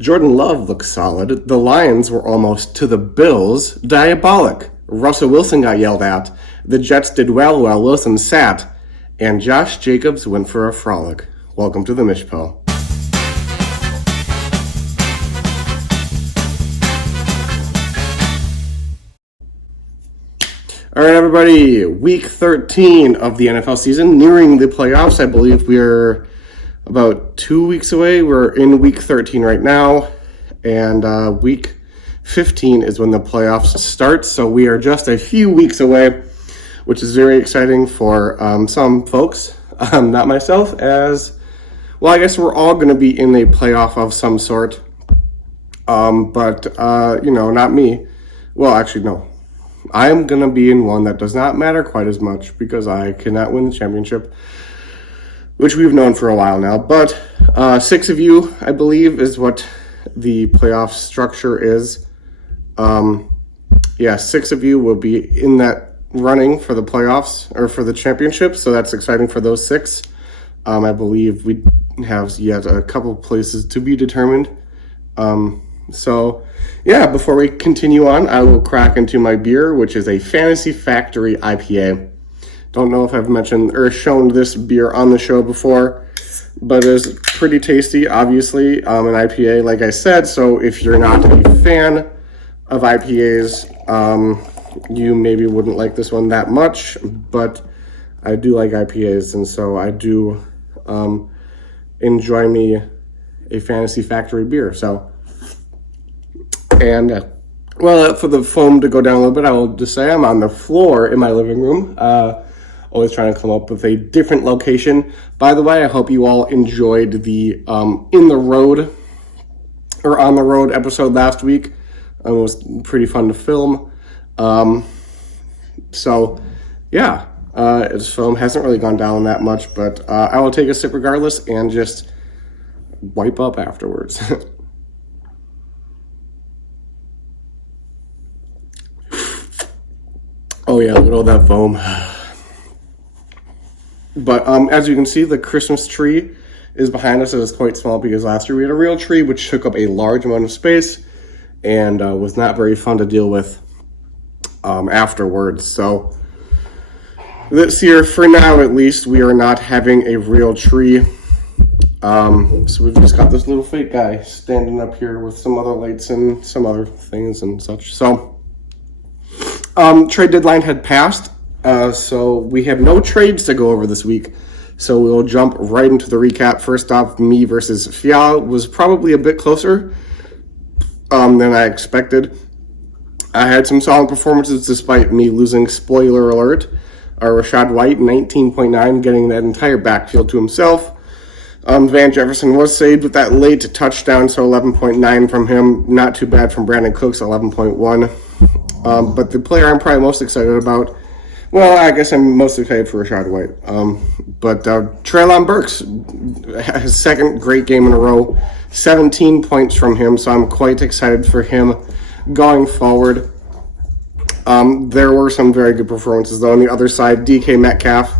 Jordan Love looked solid. The Lions were almost to the Bills diabolic. Russell Wilson got yelled at. The Jets did well while Wilson sat. And Josh Jacobs went for a frolic. Welcome to the Mish Po. All right, everybody. Week 13 of the NFL season, nearing the playoffs. I believe we are about 2 weeks away. We're in week 13 right now, and week 15 is when the playoffs start. So we are just a few weeks away, which is very exciting for some folks. Not myself, as well. I guess we're all going to be in a playoff of some sort, but not me. Well, actually, no. I'm going to be in one that does not matter quite as much because I cannot win the championship, which we've known for a while now. But 6 of you, I believe, is what the playoff structure is. 6 of you will be in that running for the playoffs or for the championship. So that's exciting for those 6. I believe we have yet a couple places to be determined. Before we continue on, I will crack into my beer, which is a Fantasy Factory IPA. Don't know if I've mentioned or shown this beer on the show before, but it's pretty tasty, obviously, an IPA, like I said. So if you're not a fan of IPAs, you maybe wouldn't like this one that much, but I do like IPAs, and so I do enjoy me a Fantasy Factory beer. For the foam to go down a little bit, I will just say I'm on the floor in my living room, always trying to come up with a different location. By the way, I hope you all enjoyed the On the Road episode last week. It was pretty fun to film. Its foam hasn't really gone down that much, but I will take a sip regardless and just wipe up afterwards. Oh yeah, look at all that foam. But as you can see, the Christmas tree is behind us. It is quite small because last year we had a real tree which took up a large amount of space and was not very fun to deal with afterwards. So this year, for now at least, we are not having a real tree. So we've just got this little fake guy standing up here with some other lights and some other things and such. So trade deadline had passed, so we have no trades to go over this week. So we'll jump right into the recap. First off, me versus Fiala was probably a bit closer than I expected. I had some solid performances despite me losing. Spoiler alert, Rashad White, 19.9, getting that entire backfield to himself. Van Jefferson was saved with that late touchdown, so 11.9 from him. Not too bad from Brandon Cooks, 11.1. But the player I'm probably most excited about, well, I guess I'm most excited for Rashad White. But Treylon Burks, his second great game in a row, 17 points from him, so I'm quite excited for him going forward. There were some very good performances, though. On the other side, DK Metcalf,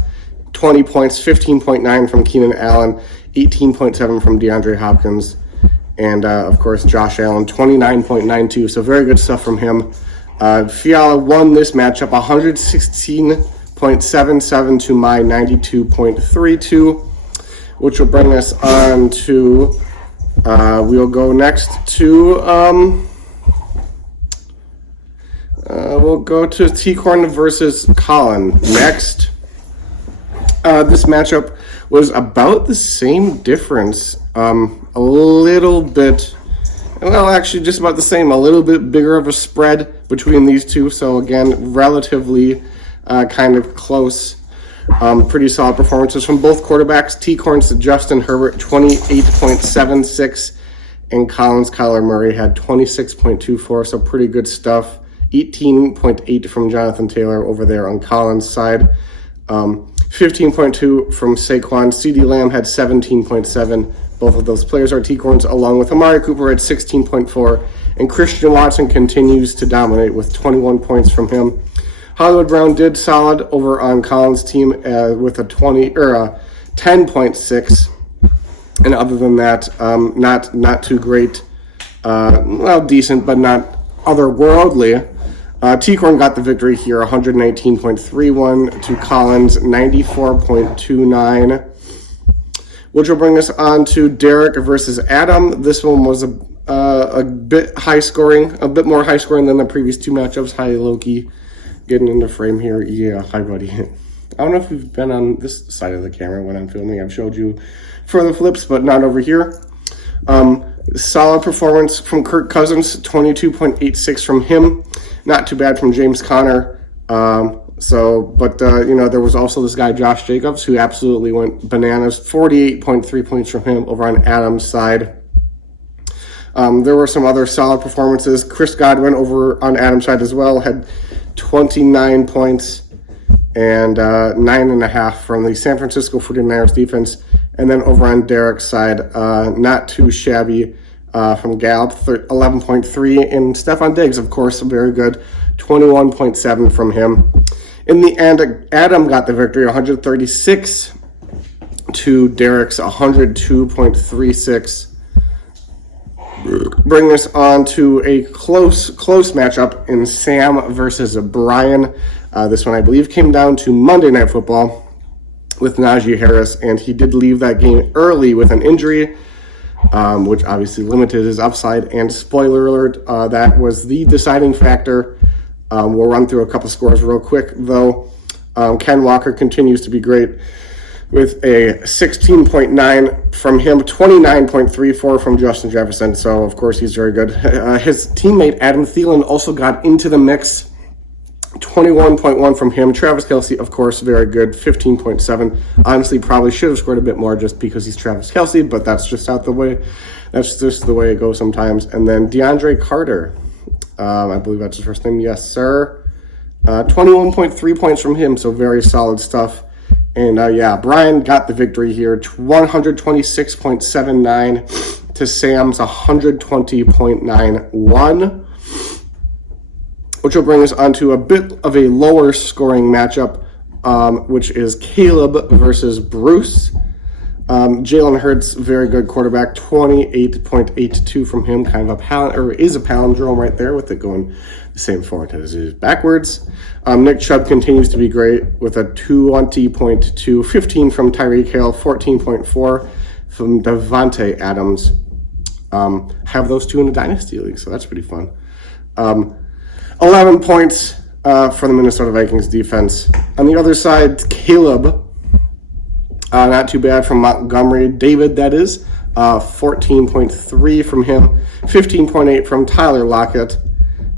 20 points, 15.9 from Keenan Allen, 18.7 from DeAndre Hopkins, and, of course, Josh Allen, 29.92, so very good stuff from him. Fiala won this matchup 116.77 to my 92.32, which will bring us on to, we'll go next to, we'll go to T-Corn versus Colin next. This matchup was about the same difference, a little bit, well, actually just about the same, a little bit bigger of a spread between these two. So again, relatively kind of close. Pretty solid performances from both quarterbacks. T-Corns to Justin Herbert, 28.76, and Collins Kyler Murray had 26.24, so pretty good stuff. 18.8 from Jonathan Taylor over there on Collins' side. 15.2 from Saquon. CeeDee Lamb had 17.7. Both of those players are T-Corns, along with Amari Cooper at 16.4. And Christian Watson continues to dominate with 21 points from him. Hollywood Brown did solid over on Collins' team with a 10.6. And other than that, not too great well, decent, but not otherworldly. T-Corn got the victory here, 119.31 to Collins, 94.29. Which will bring us on to Derek versus Adam. This one was a bit high scoring, a bit more high scoring than the previous two matchups. Hi, Loki. Getting into frame here. Yeah, hi, buddy. I don't know if you've been on this side of the camera when I'm filming. I've showed you further flips, but not over here. Solid performance from Kirk Cousins, 22.86 from him. Not too bad from James Conner. There was also this guy, Josh Jacobs, who absolutely went bananas. 48.3 points from him over on Adam's side. There were some other solid performances. Chris Godwin over on Adam's side as well had 29 points and 9.5 from the San Francisco 49ers defense. And then over on Derek's side, not too shabby from Gallup, 11.3. And Stephon Diggs, of course, very good, 21.7 from him. In the end, Adam got the victory, 136 to Derek's 102.36. Bring us on to a close matchup in Sam versus Brian. This one, I believe, came down to Monday Night Football with Najee Harris, and he did leave that game early with an injury, which obviously limited his upside. And spoiler alert, that was the deciding factor. We'll run through a couple scores real quick, though. Ken Walker continues to be great with a 16.9 from him, 29.34 from Justin Jefferson. So, of course, he's very good. His teammate Adam Thielen also got into the mix, 21.1 from him. Travis Kelce, of course, very good, 15.7. Honestly, probably should have scored a bit more just because he's Travis Kelce, but that's just out the way. That's just the way it goes sometimes. And then DeAndre Carter, I believe that's his first name. Yes, sir. 21.3 points from him, so very solid stuff. And Brian got the victory here, 126.79 to Sam's 120.91, which will bring us on to a bit of a lower scoring matchup, which is Caleb versus Bruce. Jalen Hurts, very good quarterback, 28.82 from him, kind of a palindrome right there with it going the same format as it is backwards. Nick Chubb continues to be great with a 20.2, 15 from Tyreek Hill, 14.4 from Devontae Adams. Have those two in the Dynasty League, so that's pretty fun. 11 points for the Minnesota Vikings defense. On the other side, Caleb, not too bad from Montgomery. David, that is, 14.3 from him, 15.8 from Tyler Lockett.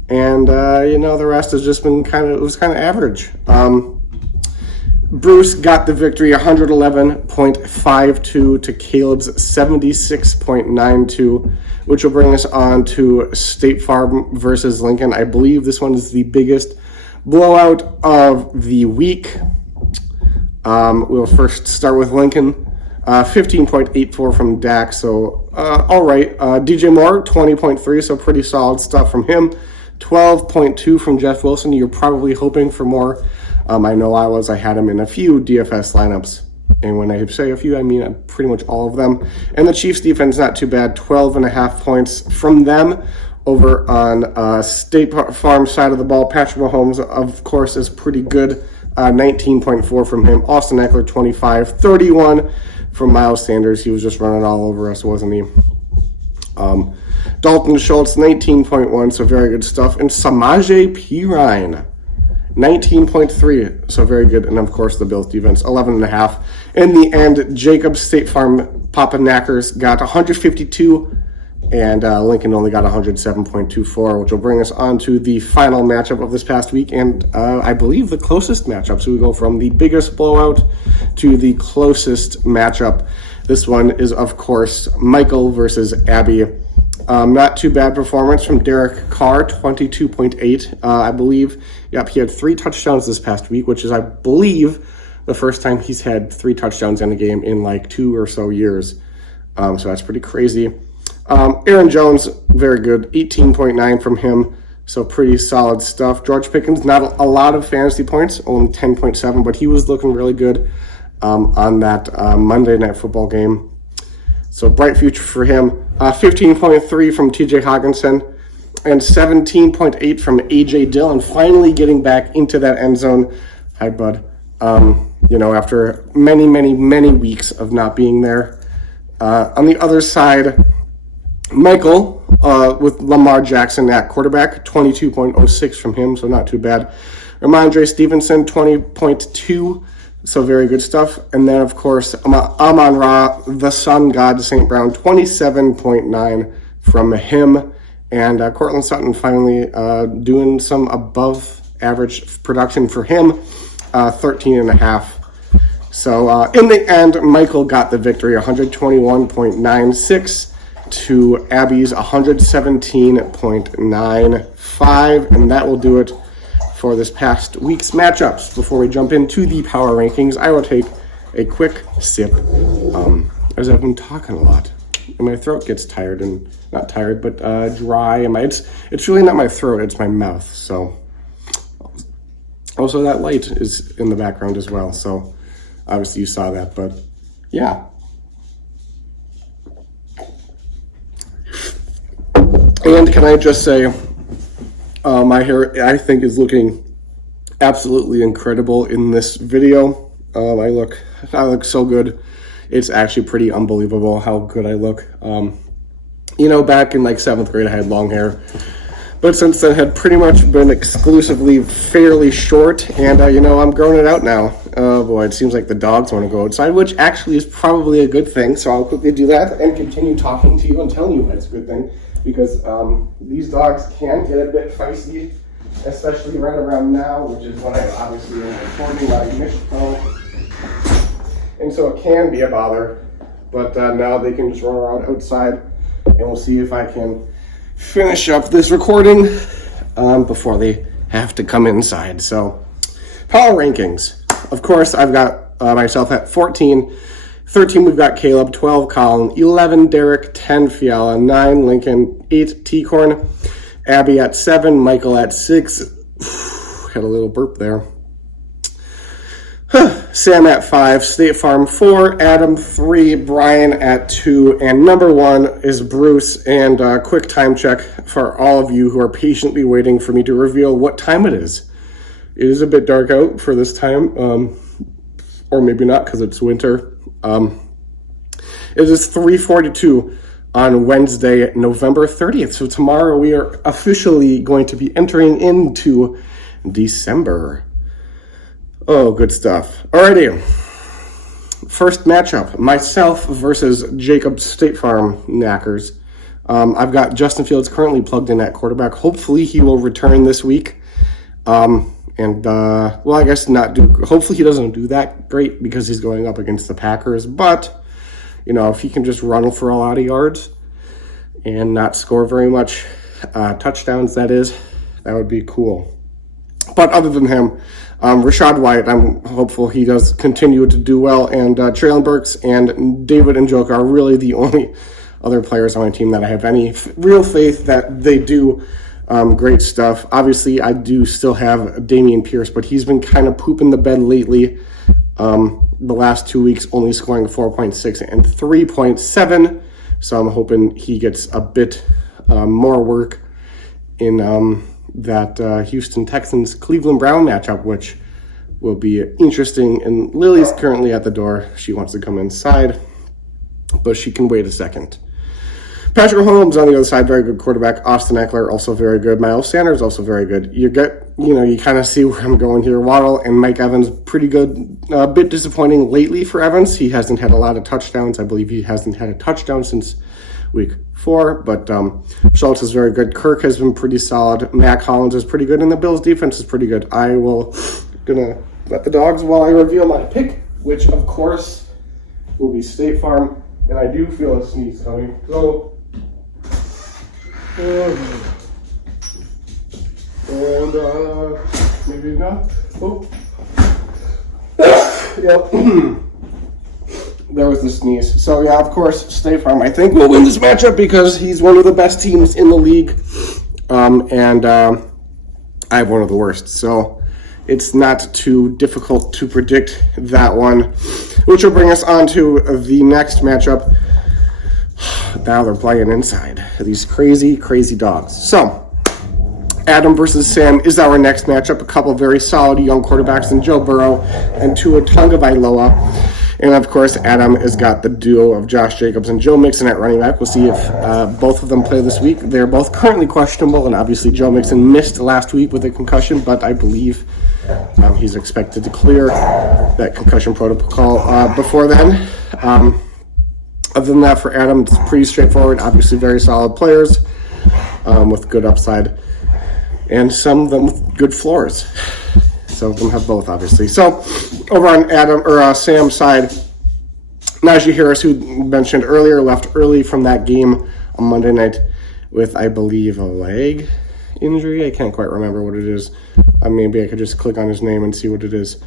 And, the rest has just been kind of average. Bruce got the victory, 111.52 to Caleb's 76.92, which will bring us on to State Farm versus Lincoln. I believe this one is the biggest blowout of the week. We'll first start with Lincoln, 15.84 from Dak, so all right. DJ Moore, 20.3, so pretty solid stuff from him. 12.2 from Jeff Wilson. You're probably hoping for more. I know I was. I had him in a few DFS lineups. And when I say a few, I mean pretty much all of them. And the Chiefs defense, not too bad. 12.5 points from them. Over on State Farm side of the ball, Patrick Mahomes, of course, is pretty good. 19.4 from him. Austin Eckler, 25. 31 from Miles Sanders. He was just running all over us, wasn't he? Dalton Schultz, 19.1, so very good stuff. And Samaje Perine, 19.3, so very good. And, of course, the Bills defense, 11.5. In the end, Jacob State Farm Papa Knackers got 152, and Lincoln only got 107.24, which will bring us on to the final matchup of this past week, and I believe the closest matchup. So we go from the biggest blowout to the closest matchup. This one is, of course, Michael versus Abby. Not too bad performance from Derek Carr, 22.8. I believe, he had 3 touchdowns this past week, which is, I believe, the first time he's had 3 touchdowns in a game in like 2 or so years. So that's pretty crazy. Aaron Jones, very good, 18.9 from him. So pretty solid stuff. George Pickens, not a lot of fantasy points, only 10.7, but he was looking really good on that Monday Night Football game. So bright future for him. 15.3 from TJ Hawkinson and 17.8 from AJ Dillon, finally getting back into that end zone. Hi, bud. After many, many, many weeks of not being there. On the other side, Michael with Lamar Jackson at quarterback, 22.06 from him, so not too bad. Ramondre Stevenson, 20.2, so very good stuff. And then, of course, Amon-Ra, the sun god, St. Brown, 27.9 from him. And Cortland Sutton finally doing some above-average production for him, 13.5. So in the end, Michael got the victory, 121.96 to Abby's 117.95, and that will do it for this past week's matchups. Before we jump into the power rankings, I will take a quick sip, as I've been talking a lot, and my throat gets tired, and not tired, but dry, and it's really not my throat, it's my mouth. So also that light is in the background as well, so obviously you saw that, but yeah. And can I just say, my hair, I think, is looking absolutely incredible in this video. I look so good. It's actually pretty unbelievable how good I look. Back in like 7th grade, I had long hair, but since then had pretty much been exclusively fairly short, and I'm growing it out now. Oh boy, it seems like the dogs want to go outside, which actually is probably a good thing, so I'll quickly do that and continue talking to you and telling you that's a good thing, because these dogs can get a bit feisty, especially right around now, which is when I obviously am recording my Mish Po, and so it can be a bother, but now they can just run around outside, and we'll see if I can finish up this recording before they have to come inside. So, power rankings. Of course, I've got myself at 14. 13, we've got Caleb. 12, Colin. 11, Derek. 10, Fiala. 9, Lincoln. 8, T-Corn. Abby at 7. Michael at 6. Had a little burp there. Sam at 5, State Farm 4, Adam 3, Brian at 2, and number 1 is Bruce. And quick time check for all of you who are patiently waiting for me to reveal what time it is. It is a bit dark out for this time, or maybe not because it's winter. It is 3:42 on Wednesday, November 30th. So tomorrow we are officially going to be entering into December. Oh, good stuff. Alrighty. First matchup, myself versus Jacob State Farm Knackers. I've got Justin Fields currently plugged in at quarterback. Hopefully he will return this week. I guess not do. Hopefully he doesn't do that great because he's going up against the Packers. But, if he can just run for a lot of yards and not score very much touchdowns, that would be cool. But other than him, Rashad White, I'm hopeful he does continue to do well, and Traylon Burks and David Njoku are really the only other players on my team that I have any real faith that they do great stuff. Obviously, I do still have Damian Pierce, but he's been kind of pooping the bed lately. The last 2 weeks only scoring 4.6 and 3.7, so I'm hoping he gets a bit more work in that Houston Texans Cleveland Brown matchup, which will be interesting. And Lily's currently at the door. She wants to come inside, but she can wait a second. Patrick Mahomes on the other side, very good quarterback. Austin Eckler, also very good. Miles Sanders, also very good. You kind of see where I'm going here. Waddle and Mike Evans, pretty good. A bit disappointing lately for Evans. He hasn't had a lot of touchdowns. I believe he hasn't had a touchdown since week 4, but Schultz is very good. Kirk has been pretty solid. Matt Collins is pretty good, and the Bills' defense is pretty good. I will gonna let the dogs while I reveal my pick, which of course will be State Farm, and I do feel a sneeze coming. So, maybe not. Oh, yep. There was the sneeze. So, yeah, of course, State Farm, I think, will win this matchup because he's one of the best teams in the league. And I have one of the worst. So, it's not too difficult to predict that one, which will bring us on to the next matchup. Now they're playing inside. These crazy, crazy dogs. So, Adam versus Sam is our next matchup. A couple of very solid young quarterbacks in Joe Burrow and Tua Tagovailoa. And, of course, Adam has got the duo of Josh Jacobs and Joe Mixon at running back. We'll see if both of them play this week. They're both currently questionable, and obviously Joe Mixon missed last week with a concussion, but I believe he's expected to clear that concussion protocol before then. Other than that, for Adam, it's pretty straightforward. Obviously, very solid players with good upside, and some of them with good floors. Some of them have both, obviously. So, over on Sam's side, Najee Harris, who mentioned earlier, left early from that game on Monday night with, I believe, a leg injury. I can't quite remember what it is. Maybe I could just click on his name and see what it is.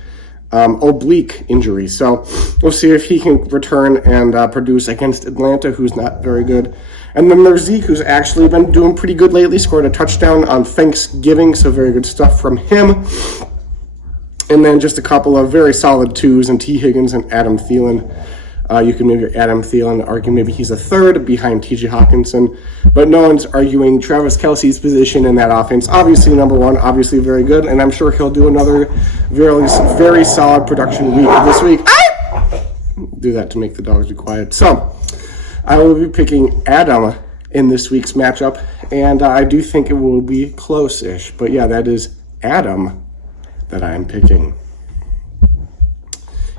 Oblique injury. So we'll see if he can return and produce against Atlanta, who's not very good. And then there's Zeke, who's actually been doing pretty good lately. Scored a touchdown on Thanksgiving, so very good stuff from him. And then just a couple of very solid twos in T. Higgins and Adam Thielen. You can maybe Adam Thielen argue maybe he's a third behind T.J. Hawkinson, but no one's arguing Travis Kelce's position in that offense. Obviously, number one, obviously very good, and I'm sure he'll do another very, very solid production week this week. Do that to make the dogs be quiet. So, I will be picking Adam in this week's matchup, and I do think it will be close-ish. But yeah, that is Adam that I'm picking.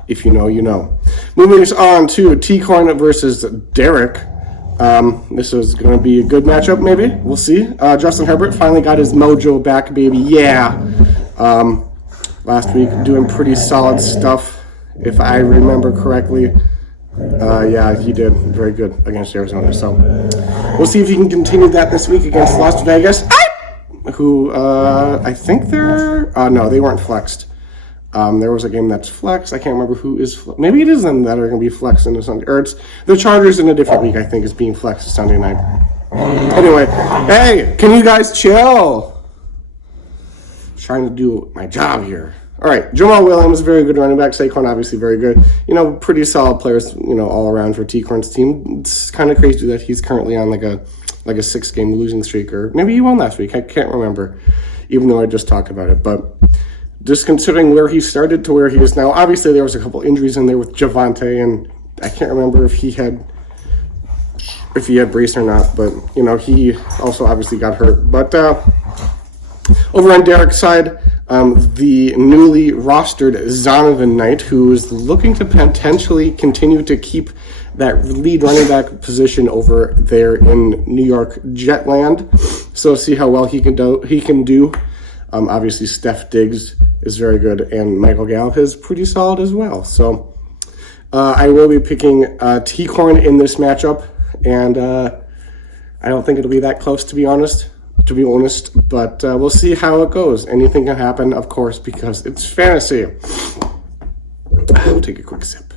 If you know, you know. Moving us on to T-Coin versus Derek. This is going to be a good matchup, maybe. We'll see. Justin Herbert finally got his mojo back, baby. Yeah. Last week, doing pretty solid stuff, if I remember correctly. Yeah, he did very good against Arizona. So we'll see if he can continue that this week against Las Vegas, who I think they're... no, they weren't flexed. There was a game that's flex. I can't remember who is flex. Maybe it is them that are going to be flexed in the Sunday. Or it's the Chargers in a different week, I think, is being flexed Sunday night. Anyway, hey, can you guys chill? I'm trying to do my job here. All right, Jamal Williams, very good running back. Saquon, obviously very good. Pretty solid players, all around for T-Corn's team. It's kind of crazy that he's currently on like a 6-game losing streak. Or maybe he won last week. I can't remember, even though I just talked about it. But just considering where he started to where he is now, obviously there was a couple injuries in there with Javonte, and I can't remember if he had brace or not, but he also obviously got hurt. But over on Derek's side, the newly rostered Zonovan Knight, who is looking to potentially continue to keep that lead running back position over there in New York Jetland. So see how well he can do. Obviously, Steph Diggs is very good, and Michael Gallup is pretty solid as well. So I will be picking T-Corn in this matchup, and I don't think it'll be that close, to be honest. But we'll see how it goes. Anything can happen, of course, because it's fantasy. I'll take a quick sip.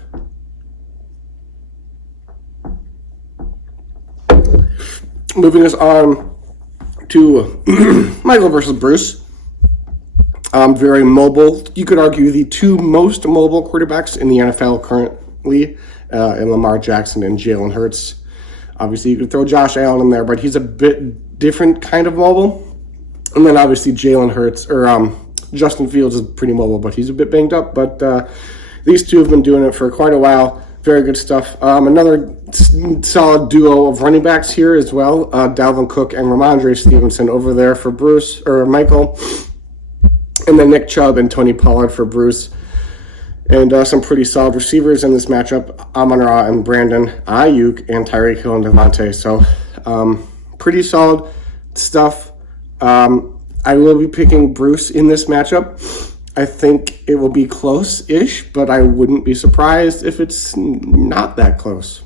Moving us on to Michael versus Bruce. Very mobile. You could argue the two most mobile quarterbacks in the NFL currently, in Lamar Jackson and Jalen Hurts. Obviously, you could throw Josh Allen in there, but he's a bit different kind of mobile. And then obviously Jalen Hurts, or Justin Fields is pretty mobile, but he's a bit banged up. But these two have been doing it for quite a while. Very good stuff. Another solid duo of running backs here as well. Dalvin Cook and Ramondre Stevenson over there for Bruce, or Michael. And then Nick Chubb and Tony Pollard for Bruce. And some pretty solid receivers in this matchup. Amon-Ra and Brandon Ayuk and Tyreek Hill and Devontae. So pretty solid stuff. I will be picking Bruce in this matchup. I think it will be close-ish, but I wouldn't be surprised if it's not that close.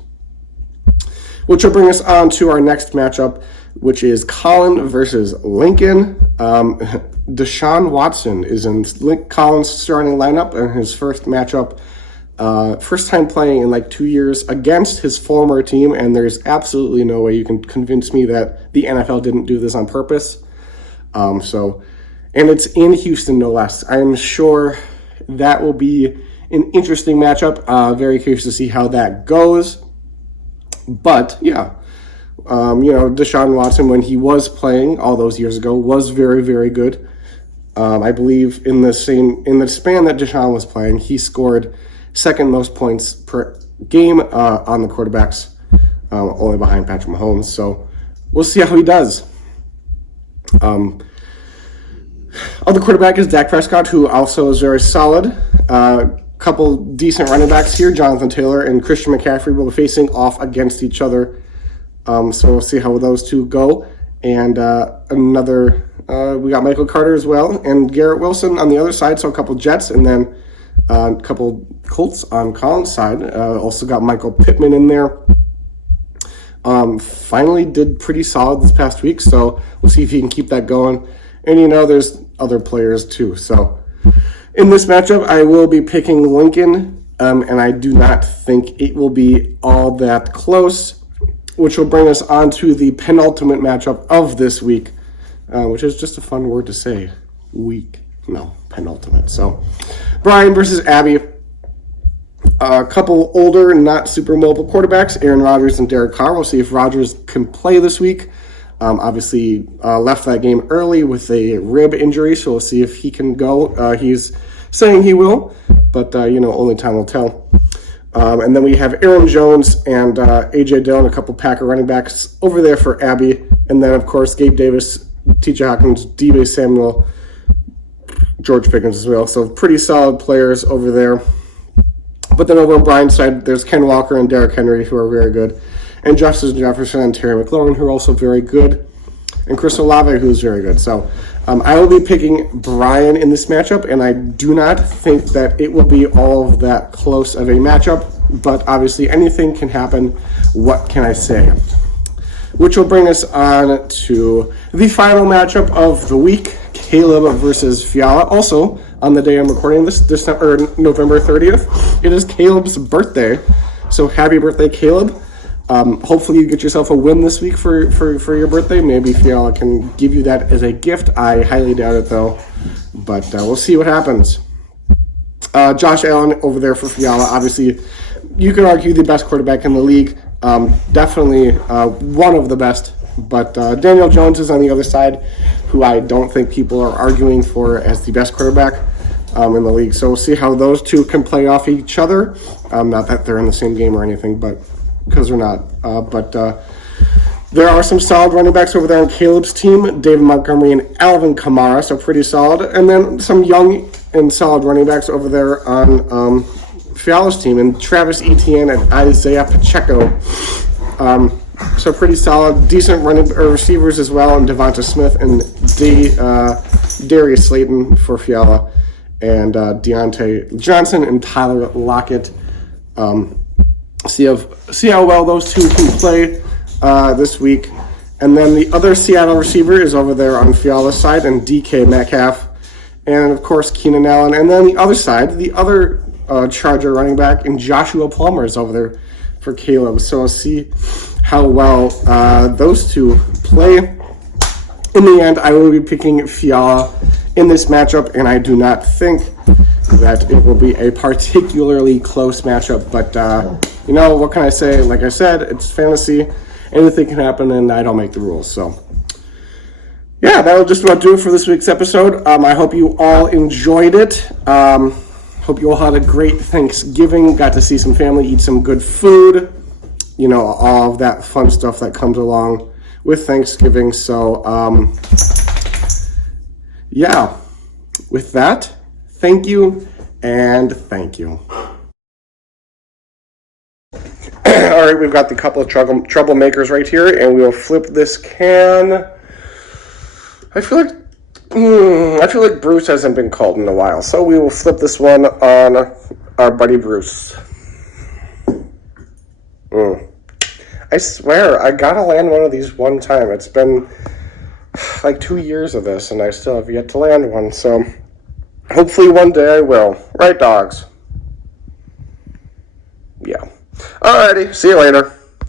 Which will bring us on to our next matchup, which is Colin versus Lincoln. Deshaun Watson is in Colin's starting lineup in his first matchup. First time playing in like 2 years against his former team, and there's absolutely no way you can convince me that the NFL didn't do this on purpose. And it's in Houston, no less. I'm sure that will be an interesting matchup. Very curious to see how that goes. But, yeah, Deshaun Watson, when he was playing all those years ago, was very, very good. I believe in the span that Deshaun was playing, he scored second most points per game on the quarterbacks, only behind Patrick Mahomes. So we'll see how he does. Other quarterback is Dak Prescott, who also is very solid. Couple decent running backs here, Jonathan Taylor and Christian McCaffrey will be facing off against each other. So we'll see how those two go. And we got Michael Carter as well, and Garrett Wilson on the other side. So a couple Jets, and then a couple Colts on Collins' side. Also got Michael Pittman in there. Finally did pretty solid this past week, so we'll see if he can keep that going. And there's other players too. So in this matchup, I will be picking Lincoln, and I do not think it will be all that close, which will bring us on to the penultimate matchup of this week, which is just a fun word to say. Penultimate. So Brian versus Abby. A couple older, not super mobile quarterbacks, Aaron Rodgers and Derek Carr. We'll see if Rodgers can play this week. Obviously, left that game early with a rib injury, so we'll see if he can go. He's saying he will, but, only time will tell. And then we have Aaron Jones and A.J. Dillon, a couple Packer running backs over there for Abby. And then, of course, Gabe Davis, T.J. Hawkins, D.B. Samuel, George Pickens as well. So pretty solid players over there. But then over on Brian's side, there's Ken Walker and Derrick Henry, who are very good. And Justin Jefferson and Terry McLaurin, who are also very good. And Chris Olave, who's very good. So I will be picking Brian in this matchup, and I do not think that it will be all of that close of a matchup. But obviously, anything can happen. What can I say? Which will bring us on to the final matchup of the week, Caleb versus Fiala. Also, on the day I'm recording this, November 30th, it is Caleb's birthday. So happy birthday, Caleb. Hopefully you get yourself a win this week for your birthday. Maybe Fiala can give you that as a gift. I highly doubt it, though. But we'll see what happens. Josh Allen over there for Fiala. Obviously, you could argue the best quarterback in the league. Definitely one of the best. But Daniel Jones is on the other side, who I don't think people are arguing for as the best quarterback in the league. So we'll see how those two can play off each other. Not that they're in the same game or anything, but because they're not. But there are some solid running backs over there on Caleb's team, David Montgomery and Alvin Kamara, so pretty solid. And then some young and solid running backs over there on Fiala's team, and Travis Etienne and Isaiah Pacheco. So pretty solid, decent receivers as well, and Devonta Smith and Darius Slayton for Fiala, and Deontay Johnson and Tyler Lockett. See how well those two can play this week. And then the other Seattle receiver is over there on Fiala's side, and DK Metcalf, and of course Keenan Allen. And then the other side, the other Charger running back, and Joshua Palmer is over there for Caleb. So I'll see how well those two play. In the end, I will be picking Fiala in this matchup, and I do not think that it will be a particularly close matchup. But, what can I say? Like I said, it's fantasy. Anything can happen, and I don't make the rules. So, yeah, that'll just about do it for this week's episode. I hope you all enjoyed it. Hope you all had a great Thanksgiving. Got to see some family, eat some good food. All of that fun stuff that comes along with Thanksgiving. So, yeah, with that, thank you and thank you. All right, we've got the couple of troublemakers right here, and we'll flip this can. I feel like Bruce hasn't been called in a while, so we will flip this one on our buddy Bruce. I swear, I gotta land one of these one time. It's been like 2 years of this, and I still have yet to land one, so hopefully one day I will. Right, dogs? Yeah. Alrighty, see you later.